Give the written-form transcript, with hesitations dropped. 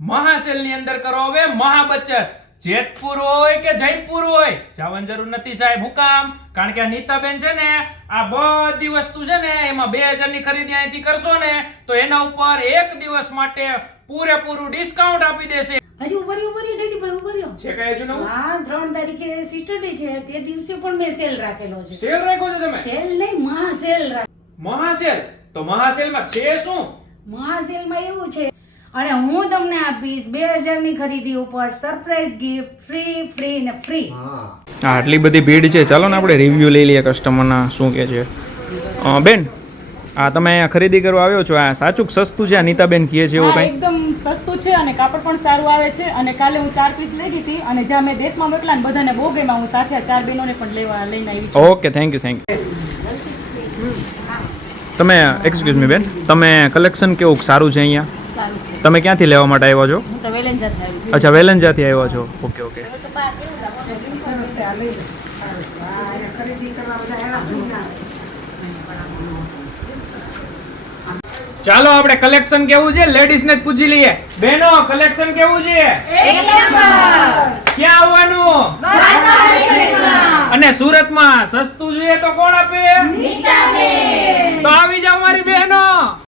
મહાસેલ ની અંદર કરો હવે મહાબચત. જેતપુર હોય કે જયપુર હોય જવાની જરૂર નથી સાહેબ. હું કામ? કારણ કે આ નીતાબેન છે ને આ બધી વસ્તુ છે ને એમાં 2000 ની ખરીદી અહીંથી કરશો ને તો એના ઉપર એક દિવસ માટે પૂરેપૂરું ડિસ્કાઉન્ટ આપી દેશે. હજી ઉભર્યો જયદીપભાઈ ઉભર્યો છે કઈ હજુ નવું? હા 3 તારીખે સિસ્ટર ડે છે તે દિવસે પણ મેં સેલ રાખેલો છે. સેલ રાખ્યો છે તમે? સેલ નહીં મહાસેલ મહાસેલ? તો મહાસેલમાં છે શું? મહાસેલમાં એવું છે અને હું તમને આપીશ 2000 ની ખરીદી ઉપર સરપ્રાઈઝ ગિફ્ટ ફ્રી ને ફ્રી. હા આટલી બધી ભીડ છે. ચાલો ને આપણે રિવ્યુ લઈ લઈએ કસ્ટમરના શું કે છે. બેન આ તમે અહીંયા ખરીદી કરવા આવ્યો છો, આ સાચું કે સસ્તું છે? આ નીતાબેન કહે છે એવું હા, કંઈ? એકદમ સસ્તું છે અને કાપડ પણ સારું આવે છે. અને કાલે હું 4 પીસ લઈ ગઈ હતી અને જ્યાં મેં દેશમાં મોકલા ને બધાને બહુ ગમ્યા. હું સાથે આ 4 બહેનોને પણ લઈને આવી છું. Okay thank you. તમે એક્સક્યુઝ મી બેન, તમે કલેક્શન કેવું સારું છે અહીંયા? સારું છે. તમે ક્યાંથી લેવા માટે આવ્યા છો? હું તો વેલંજાથી આવી છું. અચ્છા વેલંજાથી આવ્યા છો. Okay okay. ચાલો આપણે કલેક્શન કેવું છે લેડીઝ ને જ પૂછી લઈએ. બેનો કલેક્શન કેવું છે? ક્યાં આવવાનું? અને સુરતમાં સસ્તું જોઈએ તો કોણ આપે? તો આવી જાવ મારી બહેનો.